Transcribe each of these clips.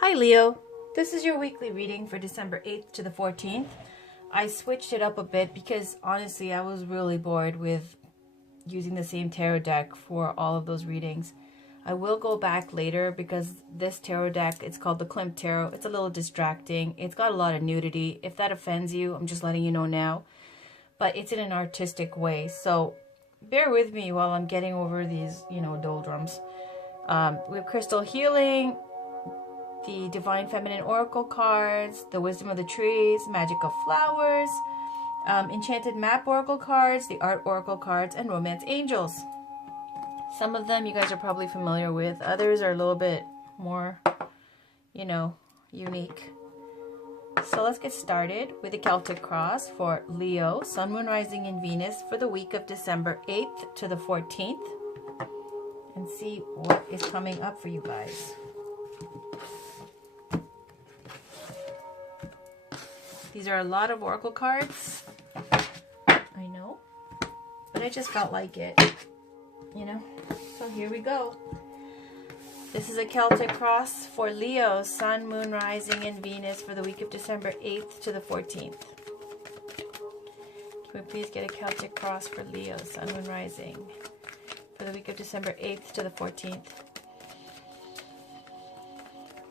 Hi Leo, this is your weekly reading for December 8th to the 14th. I switched it up a bit because honestly I was really bored with using the same tarot deck for all of those readings. I will go back later because this tarot deck, it's called the Klimt Tarot. It's a little distracting. It's got a lot of nudity. If that offends you, I'm just letting you know now. But it's in an artistic way, so bear with me while I'm getting over these, doldrums. We have Crystal Healing, the Divine Feminine Oracle cards, the Wisdom of the Trees, Magic of Flowers, Enchanted Map Oracle cards, the Art Oracle cards, and Romance Angels. Some of them you guys are probably familiar with. Others are a little bit more, unique. So let's get started with the Celtic Cross for Leo, Sun, Moon, Rising, and Venus for the week of December 8th to the 14th. And see what is coming up for you guys. These are a lot of oracle cards. I know. But I just felt like it. So here we go. This is a Celtic Cross for Leo, Sun, Moon, Rising, and Venus for the week of December 8th to the 14th. Can we please get a Celtic Cross for Leo, Sun, Moon, Rising for the week of December 8th to the 14th?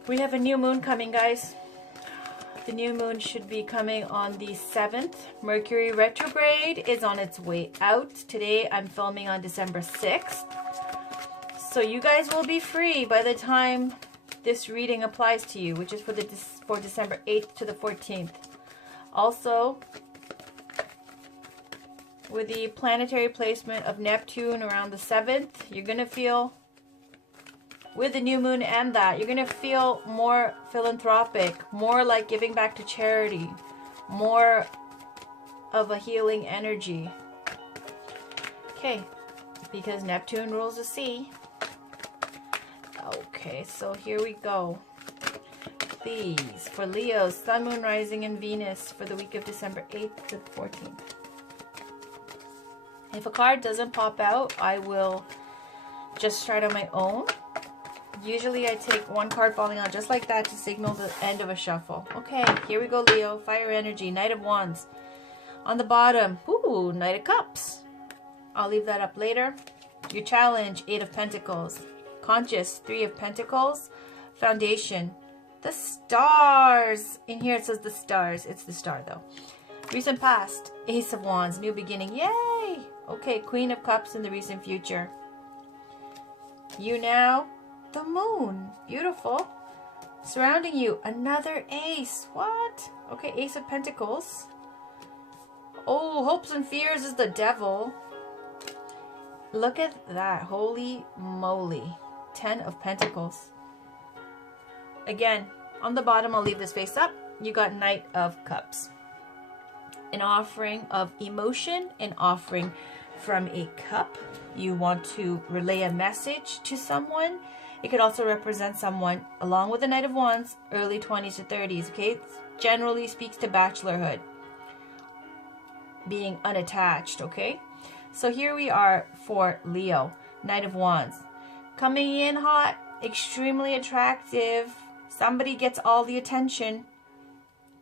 We have a new moon coming, guys. The new moon should be coming on the 7th. Mercury retrograde is on its way out. Today I'm filming on December 6th. So you guys will be free by the time this reading applies to you, which is for December 8th to the 14th. Also, with the planetary placement of Neptune around the 7th, you're going to feel, with the new moon and that, you're going to feel more philanthropic, more like giving back to charity, more of a healing energy. Okay, because Neptune rules the sea. Okay, so here we go. Please, for Leo, Sun, Moon, Rising, and Venus for the week of December 8th to the 14th. If a card doesn't pop out, I will just start on my own. Usually I take one card falling out just like that to signal the end of a shuffle. Okay, here we go, Leo. Fire energy, Knight of Wands. On the bottom, ooh, Knight of Cups. I'll leave that up later. Your challenge, 8 of Pentacles. Conscious, 3 of Pentacles. Foundation, the stars. In here it says the stars. It's the star though. Recent past, Ace of Wands, new beginning. Yay! Okay, Queen of Cups in the recent future. You now, the moon. Beautiful. Surrounding you, another ace. What? Okay, Ace of Pentacles. Oh, hopes and fears is the devil. Look at that. Holy moly. 10 of Pentacles. Again, on the bottom, I'll leave this face up. You got Knight of Cups. An offering of emotion, an offering from a cup. You want to relay a message to someone. It could also represent someone, along with the Knight of Wands, early 20s to 30s, okay? It generally speaks to bachelorhood, being unattached, okay? So here we are for Leo, Knight of Wands. Coming in hot, extremely attractive. Somebody gets all the attention.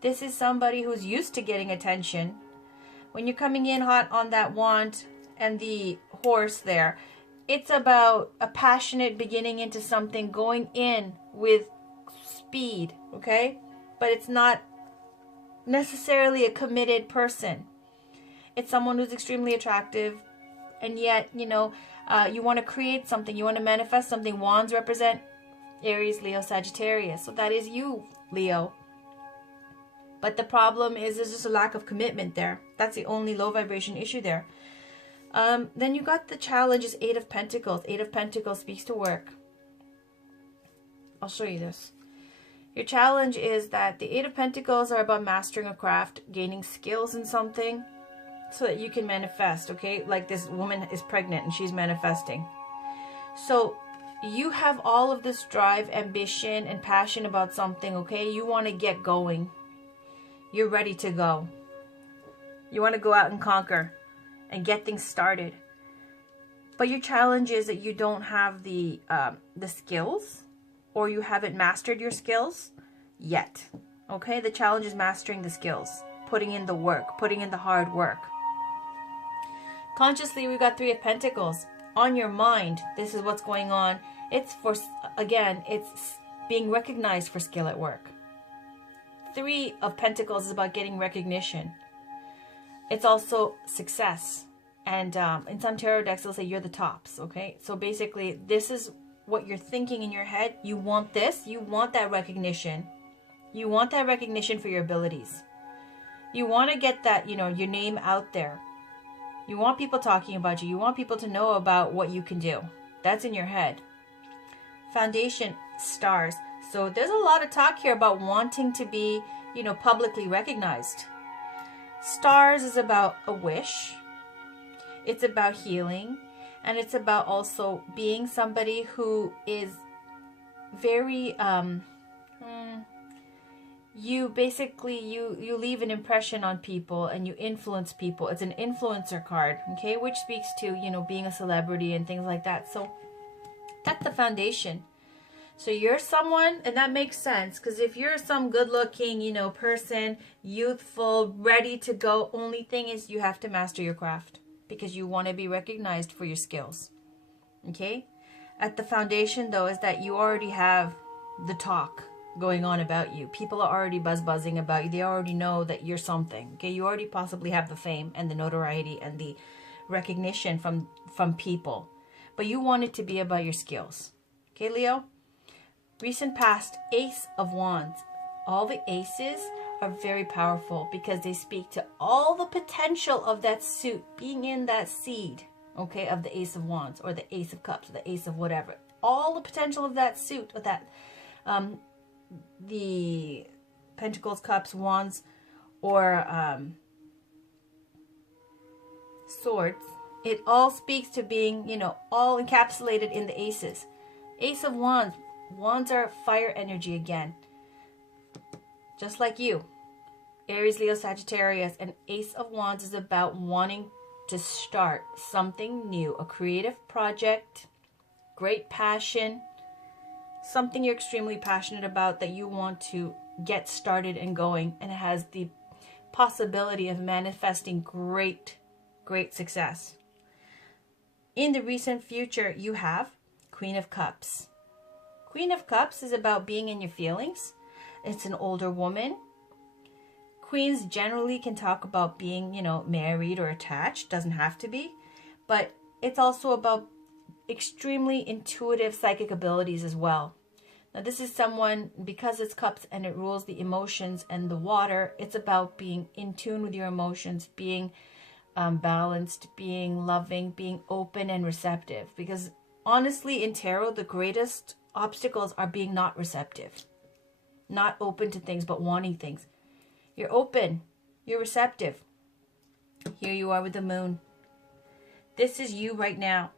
This is somebody who's used to getting attention. When you're coming in hot on that wand and the horse there, it's about a passionate beginning into something, going in with speed, okay? But it's not necessarily a committed person. It's someone who's extremely attractive, and yet, you want to create something, you want to manifest something. Wands represent Aries, Leo, Sagittarius. So that is you, Leo. But the problem is there's just a lack of commitment there. That's the only low vibration issue there. Then you got the challenge is 8 of Pentacles. 8 of Pentacles speaks to work. I'll show you this. Your challenge is that the 8 of Pentacles are about mastering a craft, gaining skills in something so that you can manifest, okay? Like this woman is pregnant and she's manifesting. So you have all of this drive, ambition, and passion about something, okay? You want to get going. You're ready to go. You want to go out and conquer and get things started. But your challenge is that you don't have the skills or you haven't mastered your skills yet. Okay, the challenge is mastering the skills, putting in the work, putting in the hard work. Consciously, we've got Three of Pentacles. On your mind, this is what's going on. It's for, again, it's being recognized for skill at work. Three of Pentacles is about getting recognition. It's also success. And in some tarot decks, they'll say you're the tops, okay? So basically, this is what you're thinking in your head. You want this. You want that recognition. You want that recognition for your abilities. You want to get that, you know, your name out there. You want people talking about you. You want people to know about what you can do. That's in your head. Foundation, stars. So there's a lot of talk here about wanting to be, you know, publicly recognized. Stars is about a wish. It's about healing. And it's about also being somebody who is very, you basically, you leave an impression on people and you influence people. It's an influencer card, okay, which speaks to, you know, being a celebrity and things like that. So that's the foundation. So you're someone, and that makes sense, because if you're some good-looking, you know, person, youthful, ready to go, only thing is you have to master your craft because you want to be recognized for your skills, okay? At the foundation, though, is that you already have the talk going on about you. People are already buzzing about you. They already know that you're something, okay? You already possibly have the fame and the notoriety and the recognition from people, but you want it to be about your skills, okay, Leo? Recent past, Ace of Wands. All the aces are very powerful because they speak to all the potential of that suit being in that seed, okay, of the Ace of Wands or the Ace of Cups or the Ace of whatever. All the potential of that suit, of that, the Pentacles, Cups, Wands, or Swords. It all speaks to being, you know, all encapsulated in the aces. Ace of Wands. Wands are fire energy again. Just like you. Aries, Leo, Sagittarius. And Ace of Wands is about wanting to start something new. A creative project. Great passion. Something you're extremely passionate about that you want to get started and going. And it has the possibility of manifesting great success. In the recent future, you have Queen of Cups. Queen of Cups is about being in your feelings. It's an older woman. Queens generally can talk about being, you know, married or attached. Doesn't have to be. But it's also about extremely intuitive psychic abilities as well. Now this is someone, because it's cups and it rules the emotions and the water, it's about being in tune with your emotions, being balanced, being loving, being open and receptive. Because honestly, in tarot, the greatest obstacles are being not receptive, not open to things, but wanting things. You're open, you're receptive. Here you are with the moon. This is you right now.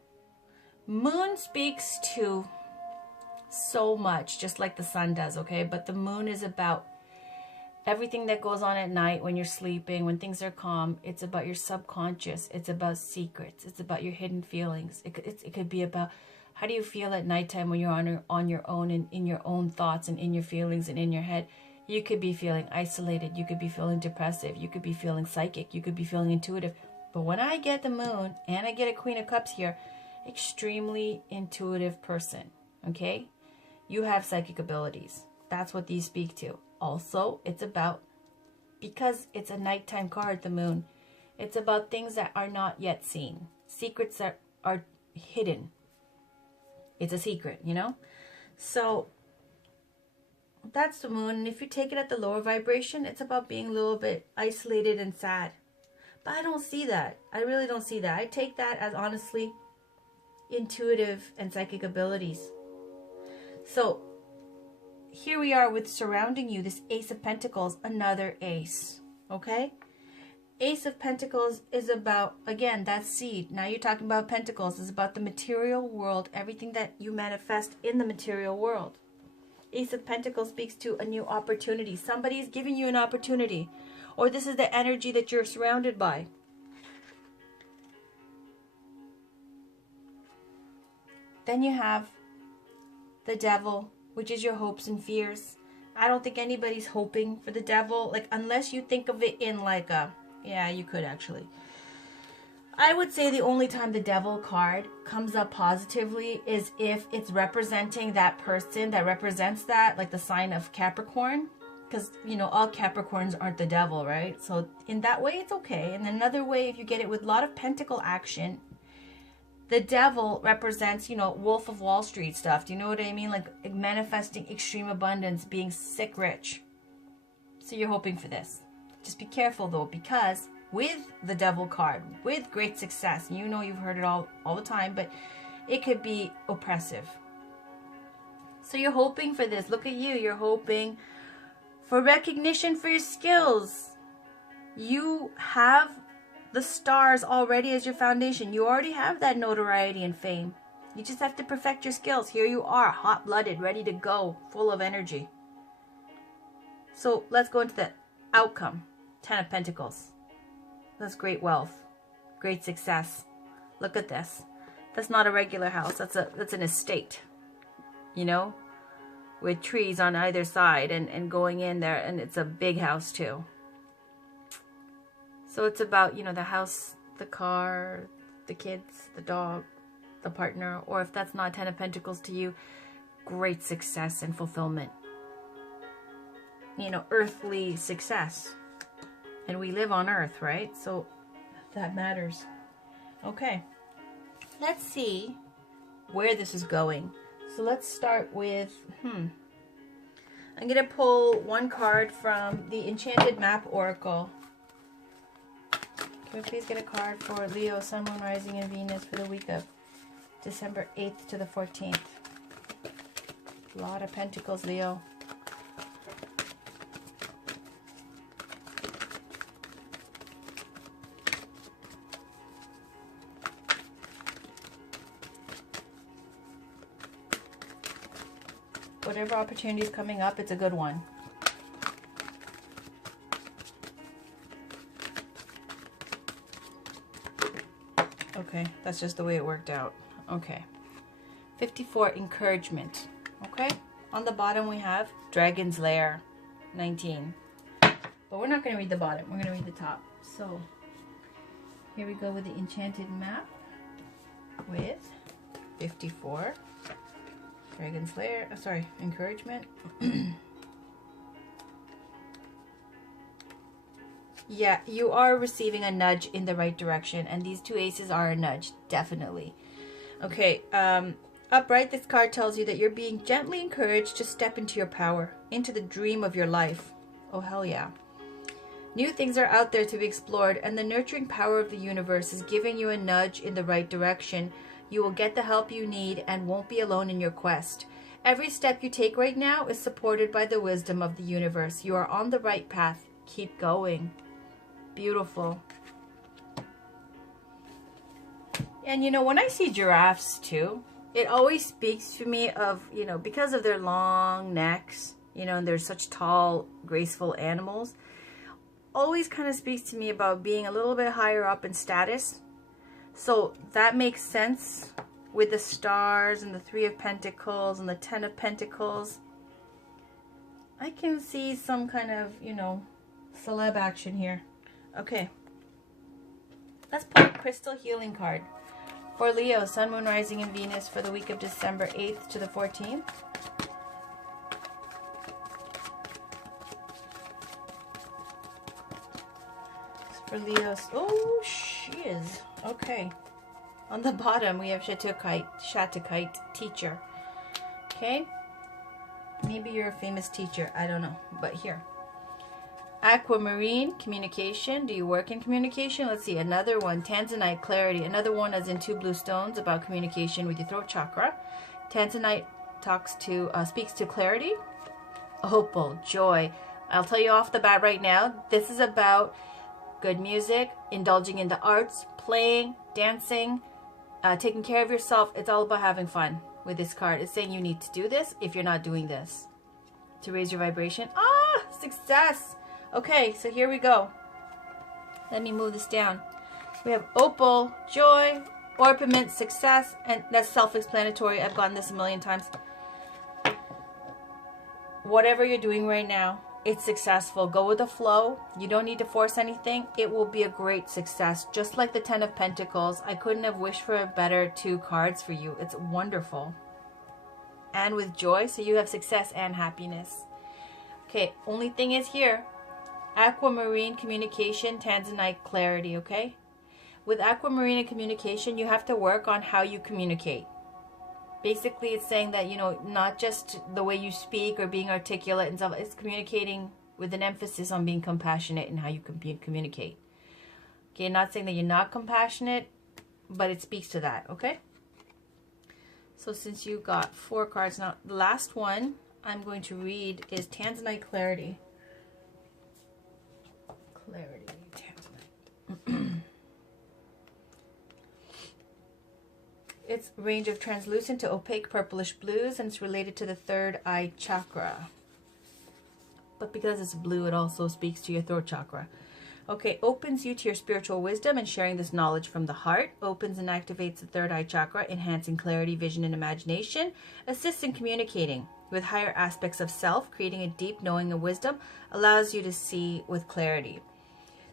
Moon speaks to so much, just like the sun does, okay? But the moon is about everything that goes on at night when you're sleeping, when things are calm. It's about your subconscious. It's about secrets. It's about your hidden feelings. It could be about how do you feel at nighttime when you're on your own and in your own thoughts and in your feelings and in your head. You could be feeling isolated. You could be feeling depressive. You could be feeling psychic. You could be feeling intuitive. But when I get the moon and I get a Queen of Cups here, extremely intuitive person, okay? You have psychic abilities. That's what these speak to. Also, it's about, because it's a nighttime card, the moon, it's about things that are not yet seen. Secrets that are hidden. It's a secret, you know? So that's the moon. And if you take it at the lower vibration, it's about being a little bit isolated and sad. But I don't see that. I really don't see that. I take that as honestly intuitive and psychic abilities. So here we are with surrounding you, this Ace of Pentacles, another ace, okay? Ace of Pentacles is about, again, that seed. Now you're talking about Pentacles. It's about the material world, everything that you manifest in the material world. Ace of Pentacles speaks to a new opportunity. Somebody is giving you an opportunity, or this is the energy that you're surrounded by. Then you have the Devil which is your hopes and fears. I don't think anybody's hoping for the devil, like, unless you think of it in like a, yeah, you could actually. I would say the only time the devil card comes up positively is if it's representing that person that represents that, like the sign of Capricorn. Because, you know, all Capricorns aren't the devil, right? So in that way, it's okay. And another way, if you get it with a lot of pentacle action, the devil represents, you know, Wolf of Wall Street stuff. Do you know what I mean? Like manifesting extreme abundance, being sick rich. So you're hoping for this. Just be careful though, because with the devil card, with great success, you know you've heard it all the time, but it could be oppressive. So you're hoping for this. Look at you. You're hoping for recognition for your skills. You have the stars already as your foundation. You already have that notoriety and fame. You just have to perfect your skills. Here you are, hot-blooded, ready to go, full of energy. So let's go into the outcome. 10 of Pentacles. That's great wealth, great success. Look at this. That's not a regular house. That's an estate, you know, with trees on either side and going in there, and it's a big house too. So it's about, you know, the house, the car, the kids, the dog, the partner, or if that's not 10 of Pentacles to you, great success and fulfillment. You know, earthly success. And we live on earth, right? So that matters. Okay. Let's see where this is going. So let's start with, I'm going to pull one card from the Enchanted Map Oracle. Can we please get a card for Leo, Sun, Moon, Rising, and Venus for the week of December 8th to the 14th? A lot of Pentacles, Leo. Whatever opportunity is coming up, it's a good one. Okay, that's just the way it worked out. Okay. 54, encouragement. Okay. On the bottom we have Dragon's Lair, 19. But we're not going to read the bottom. We're going to read the top. So here we go with the Enchanted Map with 54. Dragon's Lair, sorry, encouragement. Yeah, you are receiving a nudge in the right direction, and these two aces are a nudge, definitely. Okay, upright, this card tells you that you're being gently encouraged to step into your power, into the dream of your life. Oh, hell yeah. New things are out there to be explored, and the nurturing power of the universe is giving you a nudge in the right direction. You will get the help you need and won't be alone in your quest. Every step you take right now is supported by the wisdom of the universe. You are on the right path. Keep going. Beautiful. And you know, when I see giraffes too, it always speaks to me of, you know, because of their long necks, you know, and they're such tall, graceful animals, always kind of speaks to me about being a little bit higher up in status. So that makes sense with the stars and the 3 of Pentacles and the 10 of Pentacles. I can see some kind of, you know, celeb action here. Okay. Let's pull a crystal healing card for Leo, Sun, Moon, Rising, and Venus for the week of December 8th to the 14th. For Leo's, oh, she is. Okay. On the bottom, we have Shatakite, teacher. Okay. Maybe you're a famous teacher. I don't know. But here. Aquamarine, communication. Do you work in communication? Let's see. Another one. Tanzanite, clarity. Another one as in 2 blue stones about communication with your throat chakra. Tanzanite speaks to clarity. Opal, joy. I'll tell you off the bat right now. This is about good music, indulging in the arts, playing, dancing, taking care of yourself. It's all about having fun with this card. It's saying you need to do this if you're not doing this to raise your vibration. Ah, success. Okay, so here we go. Let me move this down. We have opal, joy, orpiment, success, and that's self-explanatory. I've gotten this a million times. whatever you're doing right now, it's successful. Go with the flow. You don't need to force anything. It will be a great success. Just like the 10 of Pentacles, I couldn't have wished for a better 2 cards for you. It's wonderful. And with joy, so you have success and happiness. Okay, only thing is here, aquamarine communication, tanzanite clarity, okay? With aquamarine and communication, you have to work on how you communicate. Basically, it's saying that, you know, not just the way you speak or being articulate and stuff. It's communicating with an emphasis on being compassionate in how you communicate. Okay, not saying that you're not compassionate, but it speaks to that, okay? So since you got 4 cards, now the last one I'm going to read is Tanzanite Clarity. Clarity, Tanzanite. It's range of translucent to opaque purplish blues, and it's related to the 3rd eye chakra. But because it's blue, it also speaks to your throat chakra. Okay, opens you to your spiritual wisdom and sharing this knowledge from the heart. Opens and activates the 3rd eye chakra, enhancing clarity, vision, and imagination. Assists in communicating with higher aspects of self, creating a deep knowing and wisdom. Allows you to see with clarity.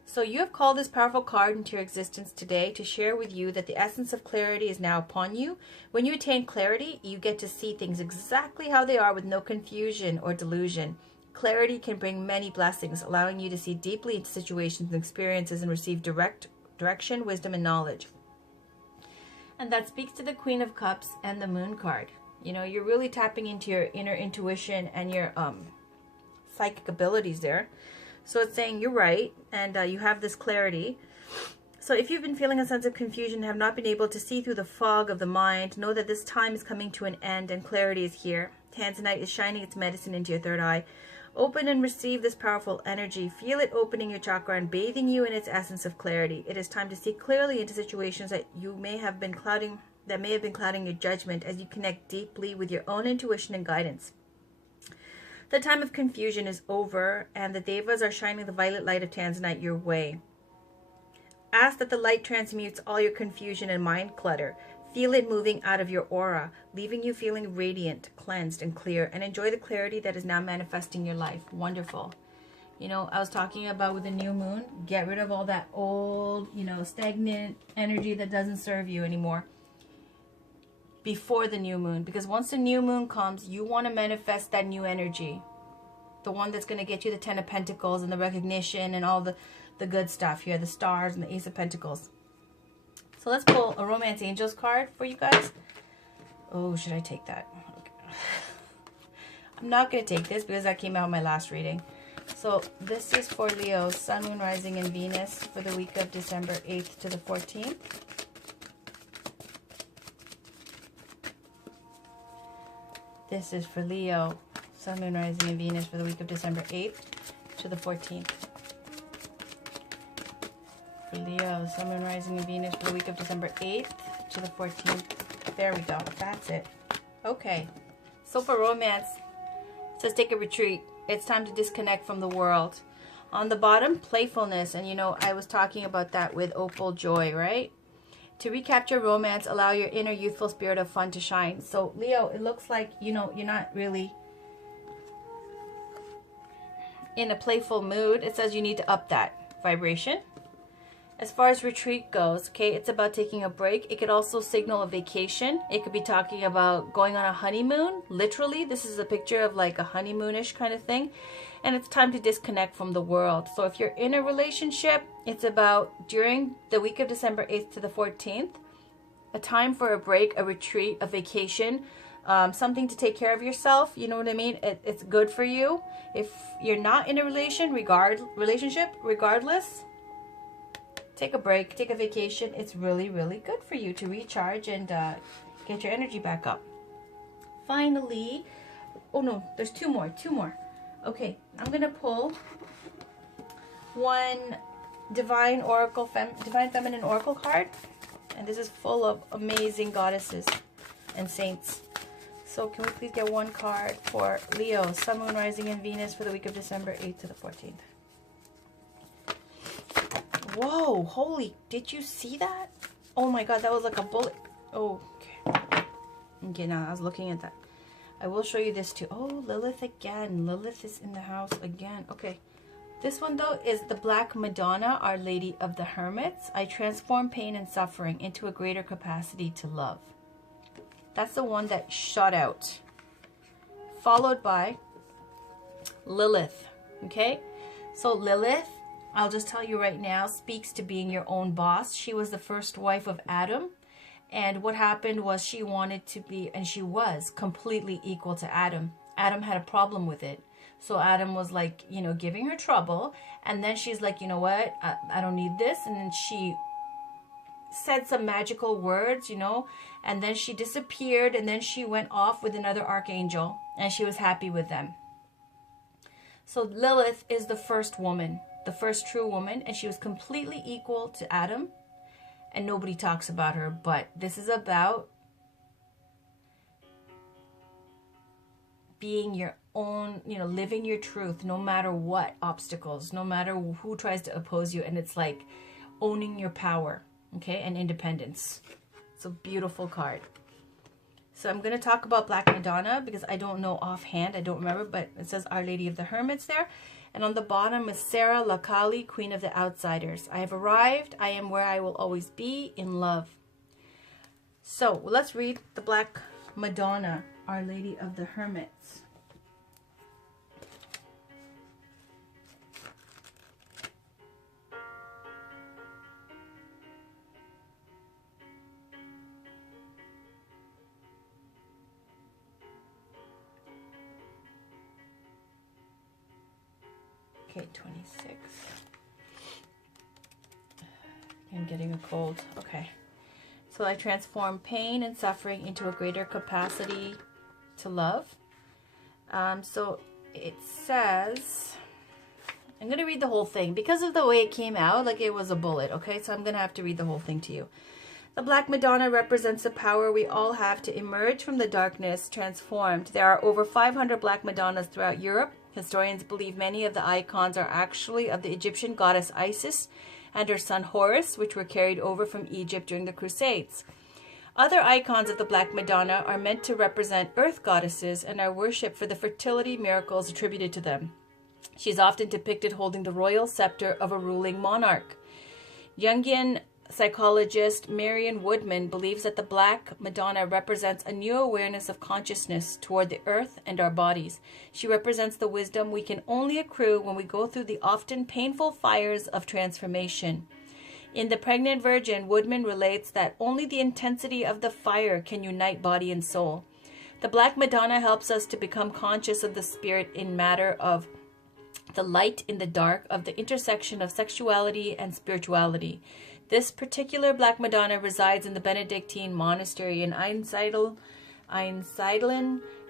So you have called this powerful card into your existence today to share with you that the essence of clarity is now upon you. When you attain clarity, you get to see things exactly how they are with no confusion or delusion. Clarity can bring many blessings, allowing you to see deeply into situations and experiences and receive direction, wisdom, and knowledge. And that speaks to the Queen of Cups and the Moon card. You know, you're really tapping into your inner intuition and your psychic abilities there. So it's saying you're right, and you have this clarity. So if you've been feeling a sense of confusion and have not been able to see through the fog of the mind, know that this time is coming to an end and clarity is here. Tanzanite is shining its medicine into your 3rd eye. Open and receive this powerful energy. Feel it opening your chakra and bathing you in its essence of clarity. It is time to see clearly into situations that may have been clouding your judgment as you connect deeply with your own intuition and guidance. The time of confusion is over, and the Devas are shining the violet light of Tanzanite your way. Ask that the light transmutes all your confusion and mind clutter. Feel it moving out of your aura, leaving you feeling radiant, cleansed, and clear, and enjoy the clarity that is now manifesting your life. Wonderful. You know, I was talking about with the new moon, get rid of all that old, you know, stagnant energy that doesn't serve you anymore before the new moon, because once the new moon comes, you want to manifest that new energy, the one that's going to get you the 10 of Pentacles and the recognition and all the good stuff here, the stars and the Ace of Pentacles. So let's pull a Romance Angels card for you guys. Oh, should I take that? Okay. I'm not going to take this because that came out in my last reading. So this is for Leo, Sun, Moon, Rising, and Venus for the week of December 8th to the 14th. This is for Leo, Sun, Moon, Rising, and Venus for the week of December 8th to the 14th. For Leo, Sun, Moon, Rising, and Venus for the week of December 8th to the 14th. There we go. That's it. Okay. So for romance, it says take a retreat. It's time to disconnect from the world. On the bottom, playfulness. And you know, I was talking about that with Opal Joy, right? To recapture romance, allow your inner youthful spirit of fun to shine. So, Leo, it looks like, you know, you're not really in a playful mood. It says you need to up that vibration. As far as retreat goes, okay, it's about taking a break. It could also signal a vacation. It could be talking about going on a honeymoon. Literally, this is a picture of like a honeymoonish kind of thing. And it's time to disconnect from the world. So if you're in a relationship, it's about during the week of December 8th to the 14th, a time for a break, a retreat, a vacation, something to take care of yourself. You know what I mean? It's good for you. If you're not in a relationship, regardless, take a break, take a vacation. It's really, really good for you to recharge and get your energy back up. Finally, oh no, there's two more. Okay, I'm going to pull one Divine Feminine Oracle card. And this is full of amazing goddesses and saints. So can we please get one card for Leo, Sun, Moon, Rising, and Venus for the week of December 8th to the 14th. Whoa, holy, did you see that? Oh my god, that was like a bullet. Oh, okay. Okay, now I was looking at that. I will show you this too. Oh, Lilith again. Lilith is in the house again. Okay. This one, though, is the Black Madonna, Our Lady of the Hermits. I transform pain and suffering into a greater capacity to love. That's the one that shot out. Followed by Lilith. Okay? So Lilith, I'll just tell you right now, speaks to being your own boss. She was the first wife of Adam. And what happened was she wanted to be, and she was completely equal to Adam. Adam had a problem with it. So Adam was like, you know, giving her trouble. And then she's like, you know what? I don't need this. And then she said some magical words, you know, and then she disappeared. And then she went off with another archangel and she was happy with them. So Lilith is the first woman, the first true woman. And she was completely equal to Adam. And nobody talks about her, but this is about being your own, you know, living your truth, no matter what obstacles, no matter who tries to oppose you. And it's like owning your power, okay, and independence. It's a beautiful card. So I'm going to talk about Black Madonna because I don't know offhand. I don't remember, but it says Our Lady of the Hermits there. And on the bottom is Sarah Lakali, Queen of the Outsiders. I have arrived. I am where I will always be, in love. So let's read the Black Madonna, Our Lady of the Hermits. Okay, 26. I'm getting a cold. Okay. So I transform pain and suffering into a greater capacity to love. So it says, I'm going to read the whole thing because of the way it came out, like it was a bullet. Okay, so I'm going to have to read the whole thing to you. The Black Madonna represents the power we all have to emerge from the darkness transformed. There are over 500 Black Madonnas throughout Europe. Historians believe many of the icons are actually of the Egyptian goddess Isis and her son Horus, which were carried over from Egypt during the Crusades. Other icons of the Black Madonna are meant to represent earth goddesses and are worshipped for the fertility miracles attributed to them. She is often depicted holding the royal scepter of a ruling monarch. Jungian psychologist Marion Woodman believes that the Black Madonna represents a new awareness of consciousness toward the earth and our bodies. She represents the wisdom we can only accrue when we go through the often painful fires of transformation. In The Pregnant Virgin, Woodman relates that only the intensity of the fire can unite body and soul. The Black Madonna helps us to become conscious of the spirit in matter of the light in the dark, of the intersection of sexuality and spirituality. This particular Black Madonna resides in the Benedictine monastery in Einsiedeln,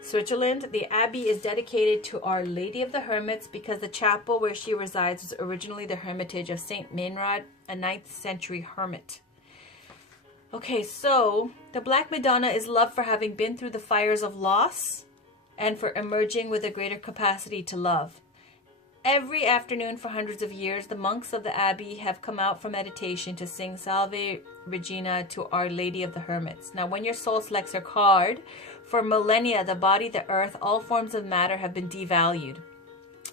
Switzerland. The abbey is dedicated to Our Lady of the Hermits because the chapel where she resides was originally the hermitage of Saint Meinrad, a 9th century hermit. Okay, so the Black Madonna is loved for having been through the fires of loss and for emerging with a greater capacity to love. Every afternoon for hundreds of years, the monks of the abbey have come out for meditation to sing Salve Regina to Our Lady of the Hermits. Now, when your soul selects her card, for millennia, the body, the earth, all forms of matter have been devalued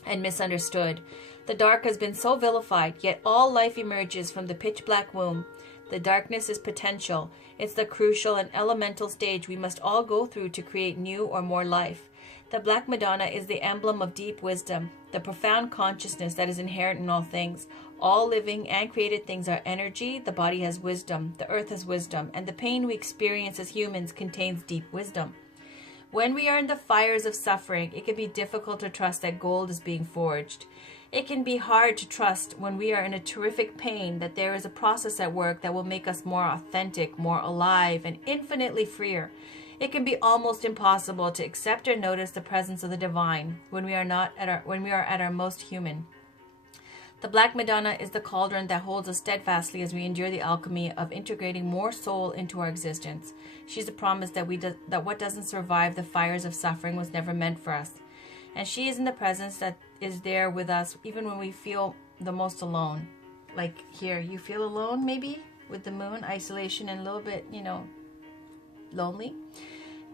and misunderstood. The dark has been so vilified, yet all life emerges from the pitch black womb. The darkness is potential. It's the crucial and elemental stage we must all go through to create new or more life. The Black Madonna is the emblem of deep wisdom, the profound consciousness that is inherent in all things. All living and created things are energy. The body has wisdom, the earth has wisdom, and the pain we experience as humans contains deep wisdom. When we are in the fires of suffering, it can be difficult to trust that gold is being forged. It can be hard to trust when we are in a terrific pain that there is a process at work that will make us more authentic, more alive, and infinitely freer. It can be almost impossible to accept or notice the presence of the divine when we are at our most human. The Black Madonna is the cauldron that holds us steadfastly as we endure the alchemy of integrating more soul into our existence. She's a promise that what doesn't survive the fires of suffering was never meant for us. And she is in the presence that is there with us even when we feel the most alone. Like here, you feel alone maybe with the moon, isolation, and a little bit, lonely.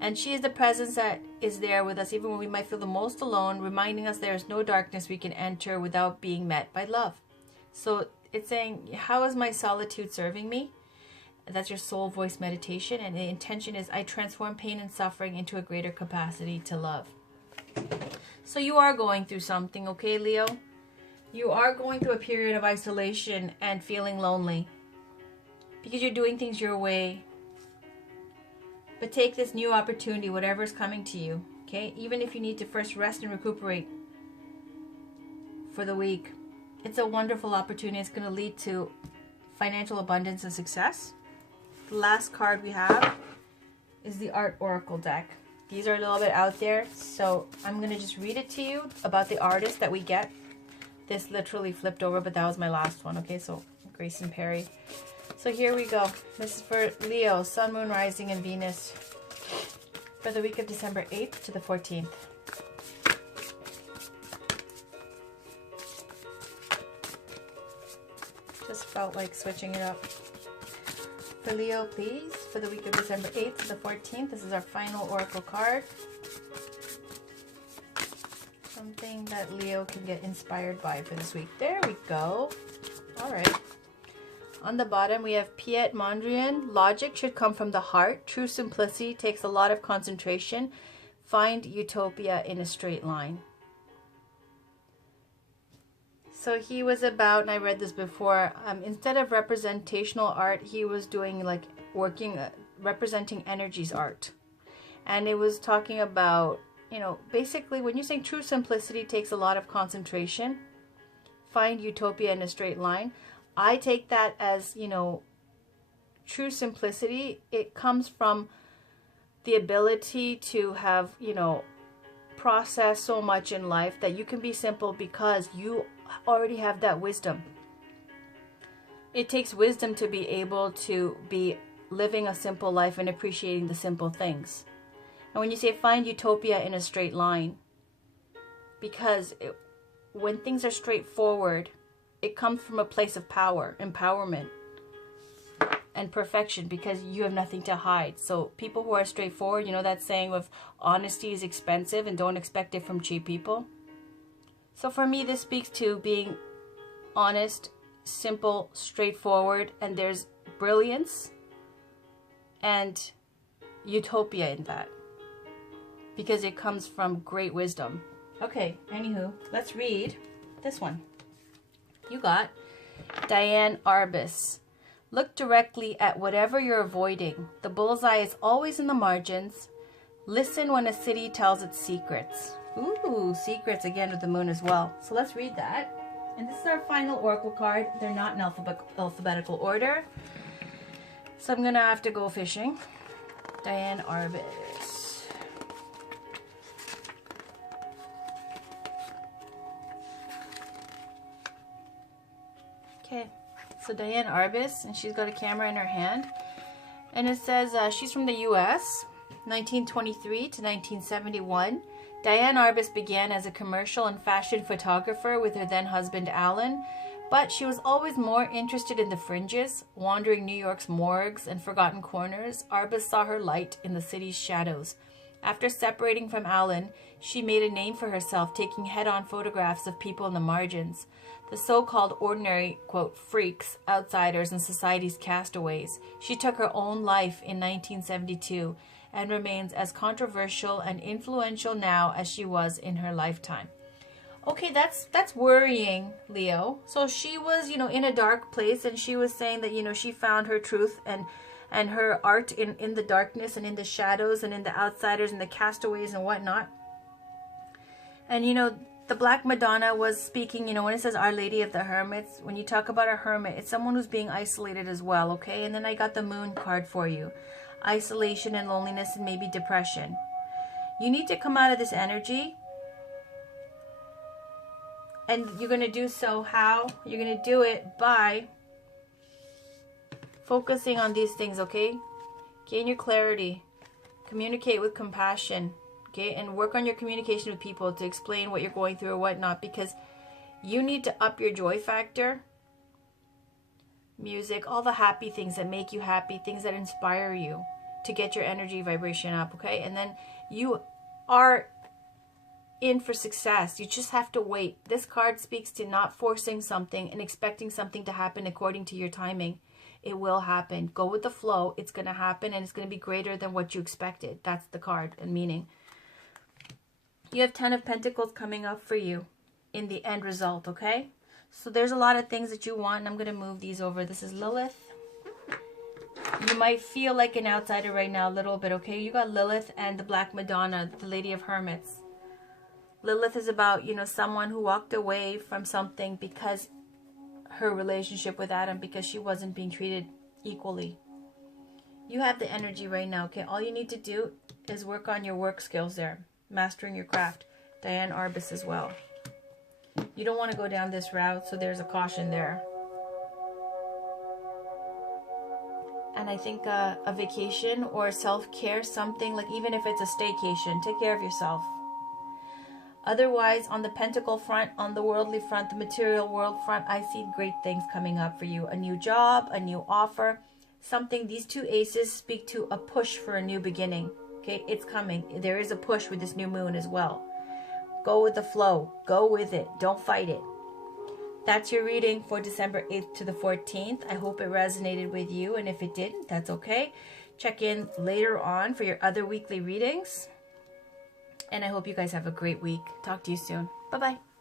And she is the presence that is there with us even when we might feel the most alone, reminding us there is no darkness we can enter without being met by love. So it's saying, how is my solitude serving me? That's your soul voice meditation. And the intention is, I transform pain and suffering into a greater capacity to love. So you are going through something, okay, Leo? You are going through a period of isolation and feeling lonely because you're doing things your way. But take this new opportunity, whatever is coming to you, okay? Even if you need to first rest and recuperate for the week, it's a wonderful opportunity. It's going to lead to financial abundance and success. The last card we have is the Art Oracle deck. These are a little bit out there, so I'm going to just read it to you about the artist that we get. This literally flipped over, but that was my last one, okay? So Grayson Perry. So here we go. This is for Leo, Sun, Moon, Rising, and Venus for the week of December 8th to the 14th. Just felt like switching it up. For Leo, please, for the week of December 8th to the 14th. This is our final oracle card. Something that Leo can get inspired by for this week. There we go. All right. On the bottom, we have Piet Mondrian. Logic should come from the heart. True simplicity takes a lot of concentration. Find utopia in a straight line. So he was about, and I read this before, instead of representational art, he was doing like working, representing energies art. And it was talking about, you know, basically when you're saying true simplicity takes a lot of concentration, find utopia in a straight line. I take that as, you know, true simplicity. It comes from the ability to have, you know, process so much in life that you can be simple because you already have that wisdom. It takes wisdom to be able to be living a simple life and appreciating the simple things. And when you say find utopia in a straight line, because when things are straightforward, it comes from a place of power, empowerment, and perfection because you have nothing to hide. So people who are straightforward, you know that saying of honesty is expensive and don't expect it from cheap people. So for me, this speaks to being honest, simple, straightforward, and there's brilliance and utopia in that because it comes from great wisdom. Okay, anywho, let's read this one. You got Diane Arbus. Look directly at whatever you're avoiding. The bullseye is always in the margins. Listen when a city tells its secrets. Ooh, secrets again with the moon as well. So let's read that. And this is our final oracle card. They're not in alphabetical order. So I'm going to have to go fishing. Diane Arbus. Okay, so Diane Arbus, and she's got a camera in her hand. And it says she's from the U.S., 1923 to 1971. Diane Arbus began as a commercial and fashion photographer with her then husband Alan, but she was always more interested in the fringes, wandering New York's morgues and forgotten corners. Arbus saw her light in the city's shadows. After separating from Alan, she made a name for herself, taking head-on photographs of people in the margins, the so-called ordinary, quote, freaks, outsiders, and society's castaways. She took her own life in 1972 and remains as controversial and influential now as she was in her lifetime. Okay, that's worrying, Leo. So she was, you know, in a dark place, and she was saying that, you know, she found her truth and her art in the darkness and in the shadows and in the outsiders and the castaways and whatnot. And, you know, the Black Madonna was speaking, you know, when it says Our Lady of the Hermits, when you talk about a hermit, it's someone who's being isolated as well, okay? And then I got the moon card for you. Isolation and loneliness and maybe depression. You need to come out of this energy. And you're going to do so how? You're going to do it by focusing on these things, okay? Gain your clarity. Communicate with compassion, okay? And work on your communication with people to explain what you're going through or whatnot, because you need to up your joy factor. Music, all the happy things that make you happy, things that inspire you. to get your energy vibration up, okay? And then you are in for success. You just have to wait. This card speaks to not forcing something and expecting something to happen according to your timing. It will happen. Go with the flow. It's going to happen, and it's going to be greater than what you expected. That's the card and meaning. You have 10 of Pentacles coming up for you in the end result, okay? So there's a lot of things that you want, and I'm going to move these over. This is Lilith. You might feel like an outsider right now a little bit, okay? You got Lilith and the Black Madonna, the Lady of Hermits. Lilith is about, you know, someone who walked away from something because her relationship with Adam, because she wasn't being treated equally. You have the energy right now, okay? All you need to do is work on your work skills there. Mastering your craft. Diane Arbus as well. You don't want to go down this route, so there's a caution there. And I think a vacation or self-care, something like, even if it's a staycation, take care of yourself. Otherwise, on the pentacle front, on the worldly front, the material world front, I see great things coming up for you. A new job, a new offer, something. These two aces speak to a push for a new beginning. Okay, it's coming. There is a push with this new moon as well. Go with the flow. Go with it. Don't fight it. That's your reading for December 8th to the 14th. I hope it resonated with you, and if it didn't, that's okay. Check in later on for your other weekly readings. And I hope you guys have a great week. Talk to you soon. Bye-bye.